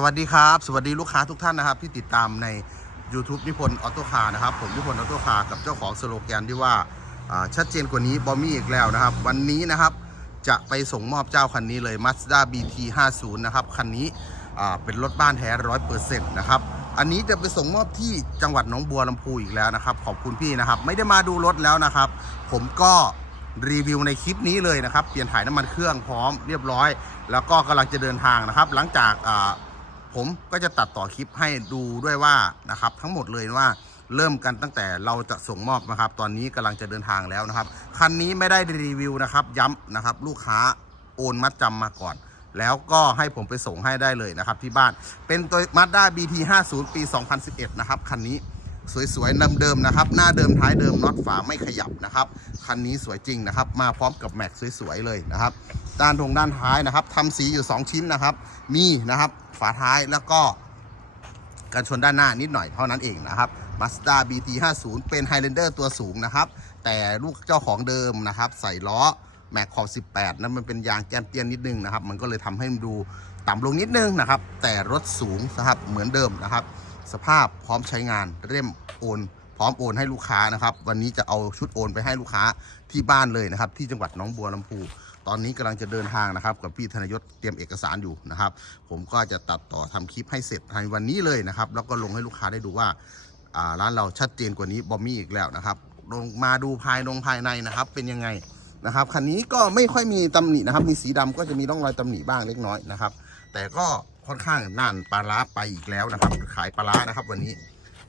สวัสดีครับ สวัสดีลูกค้าทุกท่านนะครับ ที่ติดตามใน YouTube นิพนธ์ออโต้คาร์นะครับ ผมนิพนธ์ออโต้คาร์กับเจ้าของสโลแกนที่ว่าชัดเจนกว่านี้บอมมี่อีกแล้วนะครับ วันนี้นะครับจะไปส่งมอบเจ้าคันนี้เลย Mazda BT 50นะครับ คันนี้เป็นรถบ้านแท้ร้อยเปอร์เซ็นต์นะครับอันนี้จะไปส่งมอบที่จังหวัดหนองบัวลำพูอีกแล้วนะครับ ขอบคุณพี่นะครับ ไม่ได้มาดูรถแล้วนะครับ ผมก็รีวิวในคลิปนี้เลยนะครับ เปลี่ยนถ่ายน้ำมันเครื่องพร้อมเรียบร้อย แล้วก็กำลังจะเดินทางนะครับ หลังจากา ผมก็จะตัดต่อคลิปให้ดูด้วยว่านะครับ ทั้งหมดเลยว่าเริ่มกันตั้งแต่เราจะส่งมอบนะครับ ตอนนี้กำลังจะเดินทางแล้วนะครับ คันนี้ไม่ได้รีวิวนะครับ ย้ำนะครับ ลูกค้าโอนมัดจำมาก่อน แล้วก็ให้ผมไปส่งให้ได้เลยนะครับที่บ้านเป็นตัว Mazda BT 50 ปี 2011 นะครับ คันนี้ สวยๆเดิมๆนะครับ หน้าเดิมท้ายเดิมน็อตฝาไม่ขยับนะครับ คันนี้สวยจริงนะครับ มาพร้อมกับแม็กสวยๆเลยนะครับ ด้านทงด้านท้ายนะครับทำสีอยู่ 2 ชิ้นนะครับ มีนะครับฝาท้ายแล้วก็กันชนด้านหน้านิดหน่อยเท่านั้นเองนะครับ Mazda BT 50 เป็น Highlander ตัวสูงนะครับ แต่ลูกเจ้าของเดิมนะครับ ใส่ล้อแม็กขอบ18 นั้นมันเป็นยางแกนเตียนนิดนึงนะครับ มันก็เลยทำให้มันดูต่ำลงนิดนึงนะครับ แต่รถสูงนะครับเหมือนเดิมนะครับ สภาพพร้อมใช้งานเร่มโอน พร้อมโอนให้ลูกค้านะครับ วันนี้จะเอาชุดโอนไปให้ลูกค้าที่บ้านเลยนะครับ ที่จังหวัดหนองบัวลำพูตอนนี้กำลังจะเดินทางนะครับ กับพี่ธนยศเตรียมเอกสารอยู่นะครับ ผมก็จะตัดต่อทำคลิปให้เสร็จในวันนี้เลยนะครับ แล้วก็ลงให้ลูกค้าได้ดูว่าร้านเราชัดเจนกว่านี้บอมมี่อีกแล้วนะครับลงมาดูภายนงภายในนะครับ เป็นยังไงนะครับคันนี้ก็ไม่ค่อยมีตำหนินะครับ มีสีดำก็จะมีร่องรอยตำหนิบ้างเล็กน้อยนะครับ แต่ก็ ค่อนข้างน่านปลาร้าไปอีกแล้วนะครับ ขายปลาร้านะครับ วันนี้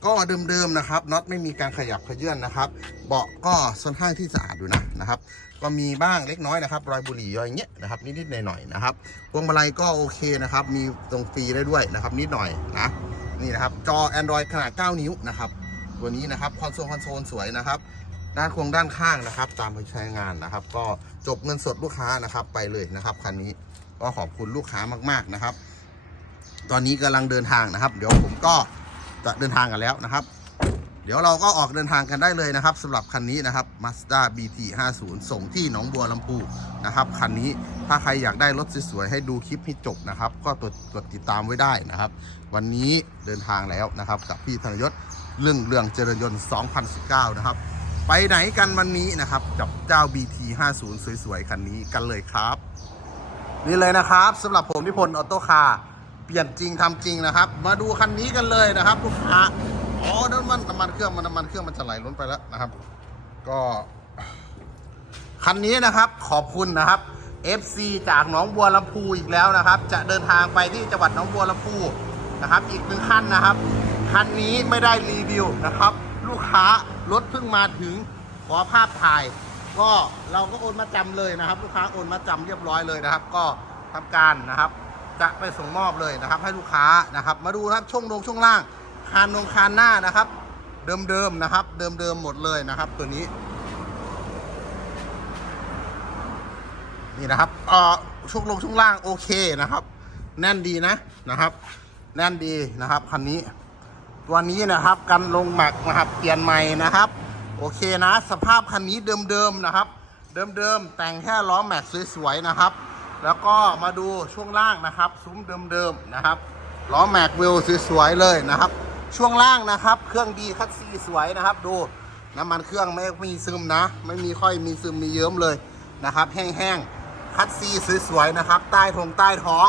ก็เดิมๆนะครับน็อตไม่มีการขยับขยื่นนะครับ เบาะก็ค่อนข้างที่สะอาดอยู่นะนะครับ ก็มีบ้างเล็กน้อยนะครับ รอยบุหรี่รอยอยเงี้ยนะครับนิดๆหน่อยๆนะครับพวงมาลัยก็โอเคนะครับ มีตรงฟรีได้ด้วยนะครับ นิดหน่อยนะนี่นะครับ จอ Android ขนาด 9 นิ้วนะครับตัวนี้นะครับคอนโซลคอนโซลสวยนะครับด้านโครงด้านข้างนะครับ ตามไปใช้งานนะครับ ก็จบเงินสดลูกค้านะครับไปเลยนะครับคันนี้ก็ขอบคุณลูกค้ามากๆนะครับ ตอนนี้กำลังเดินทางนะครับ เดี๋ยวผมก็จะเดินทางกันแล้วนะครับ เดี๋ยวเราก็ออกเดินทางกันได้เลยนะครับสำหรับคันนี้นะครับ Mazda BT 50 ส่งที่หนองบัวลำพูนะครับคันนี้ถ้าใครอยากได้รถสวยๆให้ดูคลิปให้จบนะครับ ก็กดกดติดตามไว้ได้นะครับ วันนี้เดินทางแล้วนะครับ กับพี่ธนยศเรื่องเรื่องเจริญยนต์ 2019 นะครับ ไปไหนกันวันนี้นะครับกับเจ้า BT 50 สวยๆคันนี้กันเลยครับ นี่เลยนะครับสำหรับผมนิพนธ์ออโต้คาร์ เปลี่ยนจริงทำจริงนะครับ มาดูคันนี้กันเลยนะครับลูกค้าอ๋อน้ำมันน้ำมันเครื่องมันน้ำมันเครื่องมันจะไหลล้นไปแล้วนะครับ ก็คันนี้นะครับขอบคุณนะครับ FC จากหนองบัวลำพูอีกแล้วนะครับ จะเดินทางไปที่จังหวัดหนองบัวลำพูนะครับ อีกหนึ่งคันนะครับคันนี้ไม่ได้รีวิวนะครับ ลูกค้ารถเพิ่งมาถึงขอภาพถ่าย ก็เราก็โอนมาจำเลยนะครับ ลูกค้าโอนมาจำเรียบร้อยเลยนะครับ ก็ทำการนะครับ จะไปส่งมอบเลยนะครับ ให้ลูกค้านะครับ มาดูครับช่วงลงช่วงล่างคานลงคานหน้านะครับ เดิมๆนะครับ เดิมๆหมดเลยนะครับ ตัวนี้ นี่นะครับเอ่อช่วงลงช่วงล่างโอเคนะครับ แน่นดีนะนะครับ แน่นดีนะครับคันนี้ ตัวนี้นะครับกันลงหมักนะครับเปลี่ยนใหม่นะครับ โอเคนะ สภาพคันนี้เดิมๆนะครับ เดิมๆแต่งแค่ล้อแม็กซ์สวยๆนะครับ แล้วก็มาดูช่วงล่างนะครับซุ้มเดิมๆนะครับล้อแม็กเวลสวยๆเลยนะครับ ช่วงล่างนะครับ เครื่องดีคัสซีสวยนะครับ ดูน้ำมันเครื่องไม่มีซึมนะ ไม่มีค่อยมีซึมมีเยิ้มเลยนะครับ แห้งๆคัสซีสวยๆนะครับ ใต้ทงใต้ท้อง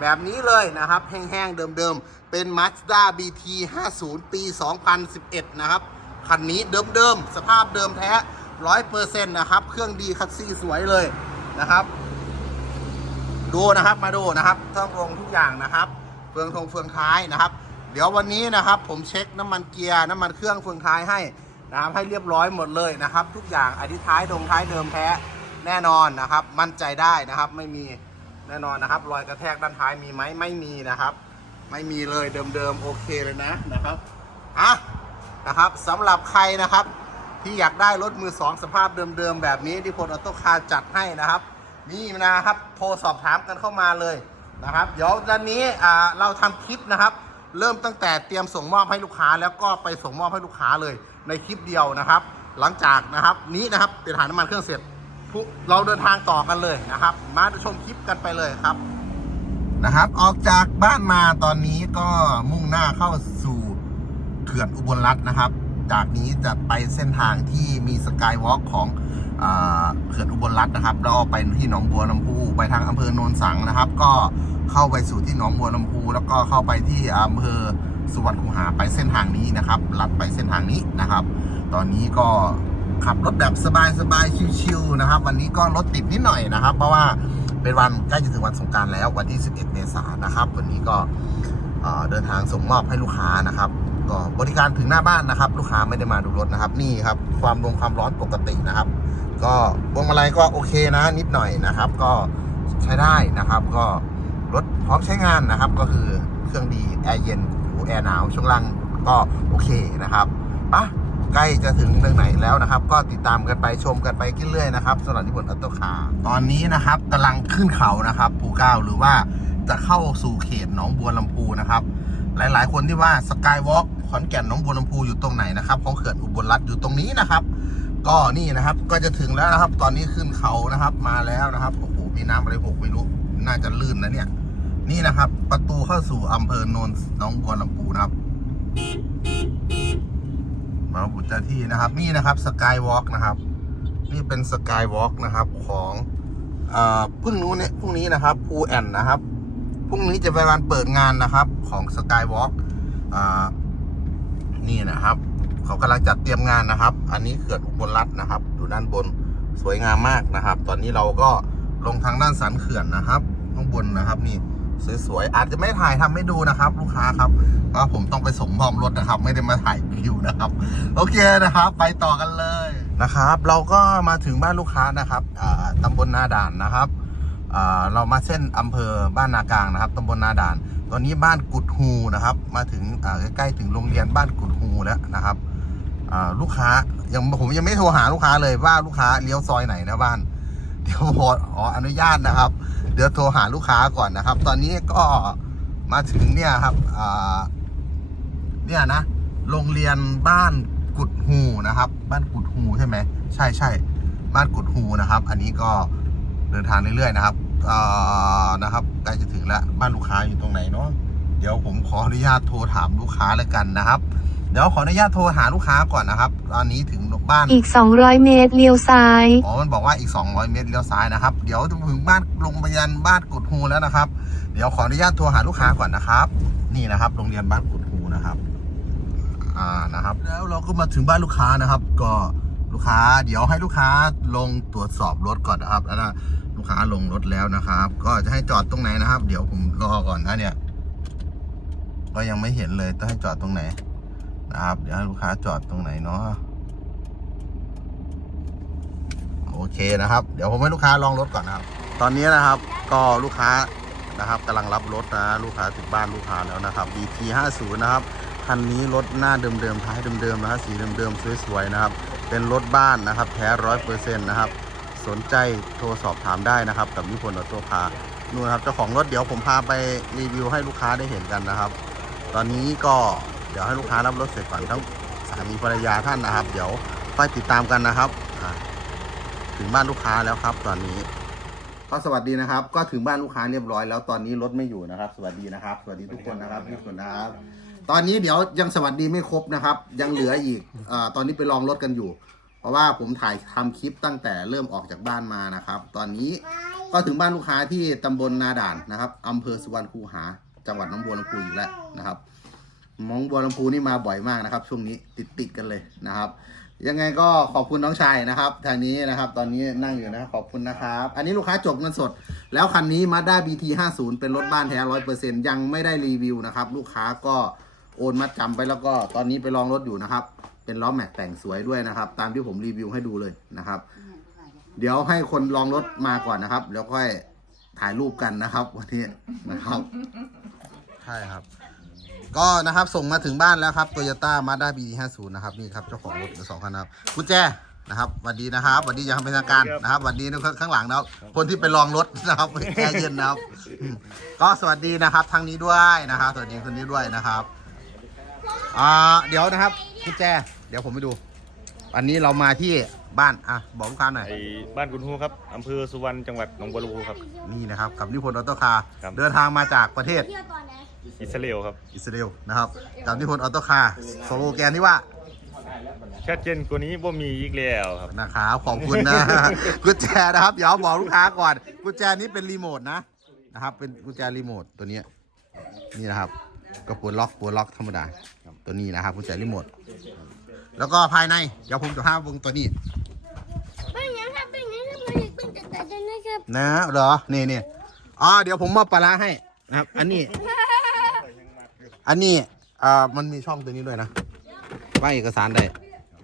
แบบนี้เลยนะครับ แห้งๆเดิมๆเป็น Mazda BT 50 ปี 2011 นะครับคันนี้เดิมๆสภาพเดิมแท้100%นะครับ เครื่องดีคัสซี่สวยเลยนะครับ ดูนะครับมาดูนะครับต้องลงทุกอย่างนะครับ เฟืองทงเฟืองท้ายนะครับ เดี๋ยววันนี้นะครับ ผมเช็คน้ำมันเกียร์น้ำมันเครื่องเฟืองท้ายให้นะครับให้เรียบร้อยหมดเลยนะครับ ทุกอย่างอธิท้ายตรงท้ายเดิมแท้แน่นอนนะครับ มั่นใจได้นะครับ ไม่มีแน่นอนนะครับรอยกระแทกด้านท้ายมีไหมไม่มีนะครับ ไม่มีเลยเดิมๆโอเคเลยนะนะครับอะนะครับสำหรับใครนะครับ ที่อยากได้รถมือสองสภาพเดิมๆแบบนี้ที่พลออโต้คาร์จัดให้นะครับ นี่นะครับโทรสอบถามกันเข้ามาเลยนะครับ เดี๋ยววันนี้เราทำคลิปนะครับ เริ่มตั้งแต่เตรียมส่งมอบให้ลูกค้า แล้วก็ไปส่งมอบให้ลูกค้าเลยในคลิปเดียวนะครับ หลังจากนะครับนี้นะครับเปลี่ยนถ่ายน้ำมันเครื่องเสร็จเราเดินทางต่อกันเลยนะครับ มาชมคลิปกันไปเลยครับนะครับ ออกจากบ้านมาตอนนี้ก็มุ่งหน้าเข้าสู่เขื่อนอุบลรัตน์นะครับ จากนี้จะไปเส้นทางที่มีสกายวอล์กของ เขื่อนอุบลรัตน์นะครับ แล้วก็ไปที่หนองบัวลำพูไปทางอำเภอโนนสังนะครับ ก็เข้าไปสู่ที่หนองบัวลำพูแล้วก็เข้าไปที่อำเภอสุวรรณคูหาไปเส้นทางนี้นะครับลัดไปเส้นทางนี้นะครับ ตอนนี้ก็ขับรถแบบสบายๆชิวๆนะครับ วันนี้ก็รถติดนิดหน่อยนะครับ เพราะว่าเป็นวันใกล้จะถึงวันสงการแล้ววันที่ 11 เมษายนนะครับ วันนี้ก็เอ่อเดินทางส่งมอบให้ลูกค้านะครับก็บริการถึงหน้าบ้านนะครับ ลูกค้าไม่ได้มาดูรถนะครับ นี่ครับ ความลงความร้อนปกตินะครับ ก็พวงมาลัยก็โอเคนะนิดหน่อยนะครับ ก็ใช้ได้นะครับ ก็รถพร้อมใช้งานนะครับ ก็คือเครื่องดีแอร์เย็นหูแอร์หนาวช่วงล่างก็โอเคนะครับปะใกล้จะถึงเรื่องไหนแล้วนะครับ ก็ติดตามกันไปชมกันไปเรื่อยๆนะครับสำหรับนิพนอัตโตคาตอนนี้นะครับกำลังขึ้นเขานะครับภูเก้าหรือว่าจะเข้าสู่เขตหนองบัวลำพูนะครับหลายๆ คนที่ว่าสกายวอล์กขอนแก่นหนองบัวลำพูอยู่ตรงไหนนะครับของเขื่อนอุบลรัตน์อยู่ตรงนี้นะครับ ก็นี่นะครับ ก็จะถึงแล้วนะครับ ตอนนี้ขึ้นเขานะครับ มาแล้วนะครับโอ้โหมีน้ำอะไรหกไม่รู้ น่าจะลื่นนะเนี่ย นี่นะครับ ประตูเข้าสู่อำเภอโนนหนองบัวลำพูนะครับมาบุตรเจ้าที่นะครับ นี่นะครับสกายวอล์กนะครับ นี่เป็นสกายวอล์กนะครับของเอ่อพรุ่งนู้นเนี่ยพรุ่งนี้นะครับภูแอนนะครับพรุ่งนี้จะเป็นวันเปิดงานนะครับของสกายวอล์กอ่านี่นะครับ เขากำลังจัดเตรียมงานนะครับ อันนี้เขื่อนอุบลรัตน์นะครับอยู่ด้านบนสวยงามมากนะครับ ตอนนี้เราก็ลงทางด้านสันเขื่อนนะครับข้างบนนะครับนี่สวยๆอาจจะไม่ถ่ายทำให้ดูนะครับ ลูกค้าครับเพราะผมต้องไปส่งมอบรถนะครับ ไม่ได้มาถ่ายคิวนะครับ โอเคนะครับ ไปต่อกันเลยนะครับ เราก็มาถึงบ้านลูกค้านะครับอ่าตำบลนาด่านนะครับอ่าเรามาเส้นอำเภอบ้านนากลางนะครับตำบลนาด่าน ตอนนี้บ้านกุดฮูนะครับ มาถึงอ่าใกล้ๆถึงโรงเรียนบ้านกุดฮูแล้วนะครับ ลูกค้ายังผมยังไม่โทรหาลูกค้าเลยว่าลูกค้าเลี้ยวซอยไหนนะบ้านเดี๋ยวขอขออนุญาตนะครับ เดี๋ยวโทรหาลูกค้าก่อนนะครับ ตอนนี้ก็มาถึงเนี่ยครับเนี่ยนะโรงเรียนบ้านกุดฮูนะครับ บ้านกุดฮูใช่ไหมใช่ใช่บ้านกุดฮูนะครับ อันนี้ก็เดินทางเรื่อยๆนะครับนะครับใกล้จะถึงแล้วบ้านลูกค้าอยู่ตรงไหนเนาะเดี๋ยวผมขออนุญาตโทรถามลูกค้าแล้วกันนะครับ เดี๋ยวขออนุญาตโทรหาลูกค้าก่อนนะครับ ตอนนี้ถึงบ้าน อีก 200 เมตรเลี้ยวซ้าย อ๋อ มันบอกว่าอีก 200 เมตรเลี้ยวซ้ายนะครับ เดี๋ยวถึงบ้านโรงพยาบาลบ้านกุดฮูแล้วนะครับ เดี๋ยวขออนุญาตโทรหาลูกค้าก่อนนะครับ นี่นะครับโรงเรียนบ้านกุดฮูนะครับ อ่า นะครับ แล้วเราก็มาถึงบ้านลูกค้านะครับ ก็ลูกค้า เดี๋ยวให้ลูกค้าลงตรวจสอบรถก่อนนะครับ แล้วนะลูกค้าลงรถแล้วนะครับ ก็จะให้จอดตรงไหนนะครับ เดี๋ยวผมรอก่อนนะเนี่ย ก็ยังไม่เห็นเลยต้องให้จอดตรงไหนนะ ครับ เดี๋ยวลูกค้าจอดตรงไหนเนาะโอเคนะครับ เดี๋ยวผมให้ลูกค้าลองรถก่อนนะครับ ตอนนี้นะครับ ก็ลูกค้านะครับกำลังรับรถนะลูกค้าถึงบ้านลูกค้าแล้วนะครับ BT 50นะครับคันนี้รถหน้าเดิมๆท้ายเดิมๆนะฮะสีเดิมๆสวยๆนะครับ เป็นรถบ้านนะครับ แท้ร้อยเปอร์เซ็นต์นะครับ สนใจโทรสอบถามได้นะครับ กับนิพนธ์ออโต้คานู่นครับเจ้าของรถเดี๋ยวผมพาไปรีวิวให้ลูกค้าได้เห็นกันนะครับ ตอนนี้ก็ เดี๋ยวให้ลูกค้ารับรถเสร็จก่อนทั้งสามีภรรยาท่านนะครับ เดี๋ยวค่อยติดตามกันนะครับถึงบ้านลูกค้าแล้วครับ ตอนนี้ก็สวัสดีนะครับ ก็ถึงบ้านลูกค้าเรียบร้อยแล้วตอนนี้รถไม่อยู่นะครับ สวัสดีนะครับ สวัสดีทุกคนนะครับทุกคนนะครับ ตอนนี้เดี๋ยวยังสวัสดีไม่ครบนะครับ ยังเหลืออีกอตอนนี้ไปลองรถกันอยู่ เพราะว่าผมถ่ายทำคลิปตั้งแต่เริ่มออกจากบ้านมานะครับ ตอนนี้ก็ถึงบ้านลูกค้าที่ตำบลนาด่านนะครับอำเภอสุวรรณคูหา จังหวัดน้องบัวลำพูอีกแล้วนะครับ หน้องบัวลำพูนี่มาบ่อยมากนะครับ ช่วงนี้ติดติดๆกันเลยนะครับ ยังไงก็ขอบคุณน้องชายนะครับ ทางนี้นะครับ ตอนนี้นั่งอยู่นะขอบคุณนะครับ อันนี้ลูกค้าจบเงินสด แล้วคันนี้มาด้า BT 50เป็นรถบ้านแท้ร้อยเปอร์เซ็นยังไม่ได้รีวิวนะครับ ลูกค้าก็โอนมาจำไปแล้วก็ตอนนี้ไปลองรถอยู่นะครับ เป็นล้อแม็กแต่งสวยด้วยนะครับ ตามที่ผมรีวิวให้ดูเลยนะครับ เดี๋ยวให้คนลองรถมาก่อนนะครับ แล้วค่อยถ่ายรูปกันนะครับ วันนี้นะครับ ใช่ครับ ก็นะครับส่งมาถึงบ้านแล้วครับ Toyota Mazda BT50 นะครับนี่ครับเจ้าของรถทั้งสองคันนะครับกุญแจนะครับสวัสดีนะครับสวัสดีอย่างเป็นทางการนะครับสวัสดีนะครับข้างหลังนะครับคนที่ไปลองรถนะครับแช่เย็นนะครับอืมก็สวัสดีนะครับทางนี้ด้วยนะครับ สวัสดีคนนี้ด้วยนะครับอ่าเดี๋ยวนะครับกุญแจ เดี๋ยวผมไปดูอันนี้เรามาที่บ้านอะบอกลูกค้าหน่อย ไอ้บ้านคุณฮูครับอำเภอสุวรรณจังหวัดหนองบัวลำพูครับ นี่นะครับกับนิพนธ์ออโต้คาร์ครับ เดินทางมาจากประเทศอิ สราเอลครับอิสราเอลนะครับกับนิพนธ์ออโต้คาร์โซโลแกนที่ว่าชัดเจนกว่านี้บ่มีอีกแล้วครับนะครับขอบคุณนะ กุญแจนะครับ เดี๋ยวบอกลูกค้าก่อน กุญแจนี้เป็นรีโมทนะนะครับ เป็นกุญแจรีโมทตัวเนี้ยนี่นะครับก็ปวดล็อกปวดล็อกธรรมดาตัวนี้นะครับกุญแจรีโมทแล้วก็ภายในเดี๋ยวผมจะห้าวงตัวนี้เป็นยังครับเป็นยังครับเราอยากเป็นแต่แต่จะนะครับนะเหรอนี่นี่อ๋อเดี๋ยวผมมอบปลาร้าให้นะครับ อันนี้ อันนี้อ่ามันมีช่องตัวนี้ด้วยนะว่าเอกสารได้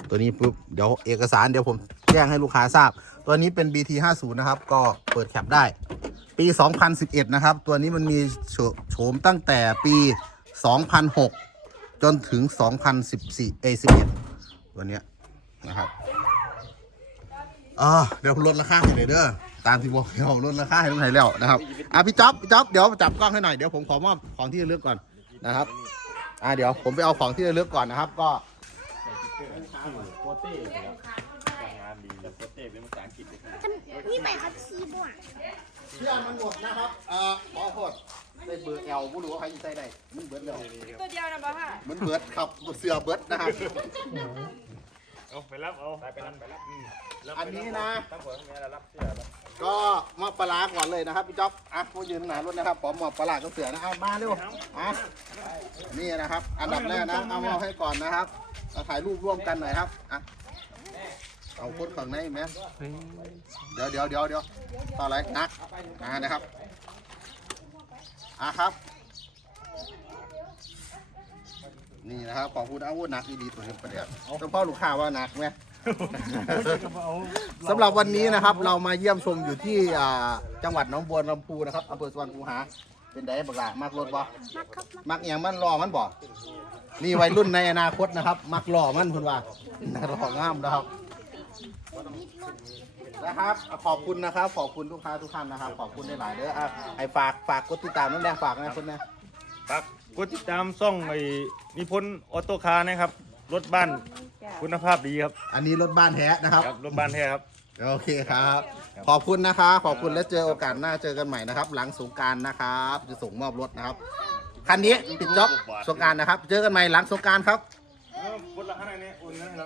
ตัวนี้ปุ๊บเดี๋ยวเอกสารเดี๋ยวผมแจ้งให้ลูกค้าทราบ ตัวนี้เป็น BT 50นะครับ ก็เปิดแคปได้ ปี 2011 นะครับ ตัวนี้มันมีโฉฉมตั้งแต่ปี 2006 จนถึง 2014เอ11ตัวเนี้ยนะครับอ่าเดี๋ยวลดราคาให้หน่อยเด้อตามที่บอกเดี๋ยวลดราคาให้ทุกไหนแล้วนะครับอะพี่จ๊อบพี่จ๊อบเดี๋ยวจับกล้องให้หน่อยเดี๋ยวผมขอมอบของที่ระลึกก่อน นะครับ อ่าเดี๋ยวผมไปเอาของที่ระลึกก่อนนะครับ ก็นี่ไปครับซีบวกเชื่อมันหมดนะครับเอ่อขอโทษได้เบอร์เอลผู้รู้ว่าใครจะใส่ได้มันเบิร์ดแล้วตัวเดียวนะบ่ค่ะมันเบิร์ดครับเสือเบิร์ดนะครับเอาไปรับเอาไปรับไปรับอืมรับอันนี้นะตั้งหัวตรงนี้แล้วรับเสื้อรับ ก็มอบปลาร้าก่อนเลยนะครับพี่จ๊อบอะผู้ยืนหนารถนะครับผมมอบปลาร้ากับเสือนะเอามาเร็วอะนี่นะครับ อันดับแรกนะเอามอบให้ก่อนนะครับเราถ่ายรูปร่วมกันหน่อยครับอะเอาคนฝั่งในไหมเดี๋ยวเดี๋ยวเดี๋ยวเดี๋ยวต่ออะไรนักอ่านะครับอะครับ นี่นะครับขอบคุณอาวุธนักดีๆตัวนี้ประเดี๋ยวต้องพ่อลูกค้าว่านักไหมสำหรับวันนี้นะครับ เรามาเยี่ยมชมอยู่ที่อ่าจังหวัดหนองบัวลำพูนะครับอำเภอสุวรรณคูหา เป็นไดบักละมักรถบ่มักครับมักมักอหย่างมันรอมันบ่นี่วัยรุ่นในอนาคตนะครับ มักรอมันคุณว่าน่ารองามนะครับนะครับ ขอบคุณนะครับ ขอบคุณลูกค้าทุกท่านนะครับ ขอบคุณหลายๆเด้ออะไอ้ฝากฝากกดติดตามนั่นแหละฝากนะคนนะ ฝากกดติดตามซ่องไอ้นิพนธ์ออโต้คาร์นะครับ รถบ้านคุณภาพดีครับอันนี้รถบ้านแท้นะครับ ครับรถบ้านแท้ครับ โอเคครับ ขอบคุณนะคะ ขอบคุณและเจอโอกาสหน้าเจอกันใหม่นะครับ หลังสงกรารนะครับ จะส่งมอบรถนะครับ คันนี้ปิดจ็อบสงกรารนะครับ เจอกันใหม่หลังสงกรารครับ คนละขนาดนี้อุ่นนะครับ